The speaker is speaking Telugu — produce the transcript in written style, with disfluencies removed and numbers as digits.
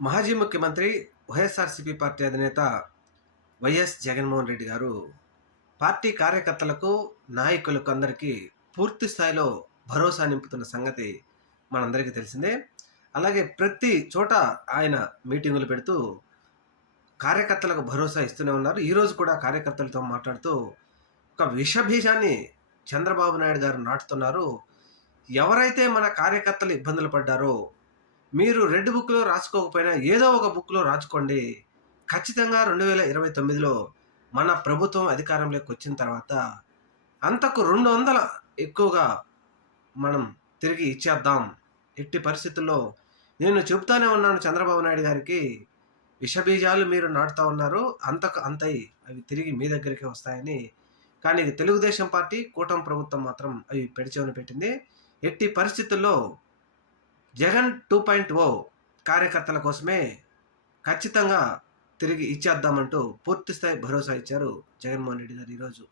మాజీ ముఖ్యమంత్రి వైఎస్ఆర్సీపీ పార్టీ అధినేత వైఎస్ జగన్మోహన్ రెడ్డి గారు పార్టీ కార్యకర్తలకు, నాయకులకు అందరికీ పూర్తి స్థాయిలో భరోసా నింపుతున్న సంగతి మనందరికీ తెలిసిందే. అలాగే ప్రతి చోట ఆయన మీటింగులు పెడుతూ కార్యకర్తలకు భరోసా ఇస్తూనే ఉన్నారు. ఈరోజు కూడా కార్యకర్తలతో మాట్లాడుతూ ఒక విషబీజాన్ని చంద్రబాబు నాయుడు గారు నాటుతున్నారు. ఎవరైతే మన కార్యకర్తలు ఇబ్బందులు పడ్డారో మీరు రెడ్ బుక్‌లో రాసుకోకపోయినా ఏదో ఒక బుక్‌లో రాసుకోండి. ఖచ్చితంగా 2029లో మన ప్రభుత్వం అధికారంలోకి వచ్చిన తర్వాత అంతకు 200 ఎక్కువగా మనం తిరిగి ఇచ్చేద్దాం. ఎట్టి పరిస్థితుల్లో నేను చెప్తానే ఉన్నాను చంద్రబాబు నాయుడు గారికి, విషబీజాలు మీరు నాటుతా ఉన్నారు. అంతకు అంతయి అవి తిరిగి మీ దగ్గరికే వస్తాయని. కానీ తెలుగుదేశం పార్టీ, కూటమి ప్రభుత్వం మాత్రం అవి పెడచెవిన పెట్టింది. ఎట్టి పరిస్థితుల్లో జగన్ 2.0 కార్యకర్తల కోసమే ఖచ్చితంగా తిరిగి ఇచ్చేద్దామంటూ పూర్తిస్థాయి భరోసా ఇచ్చారు జగన్మోహన్ రెడ్డి గారు ఈరోజు.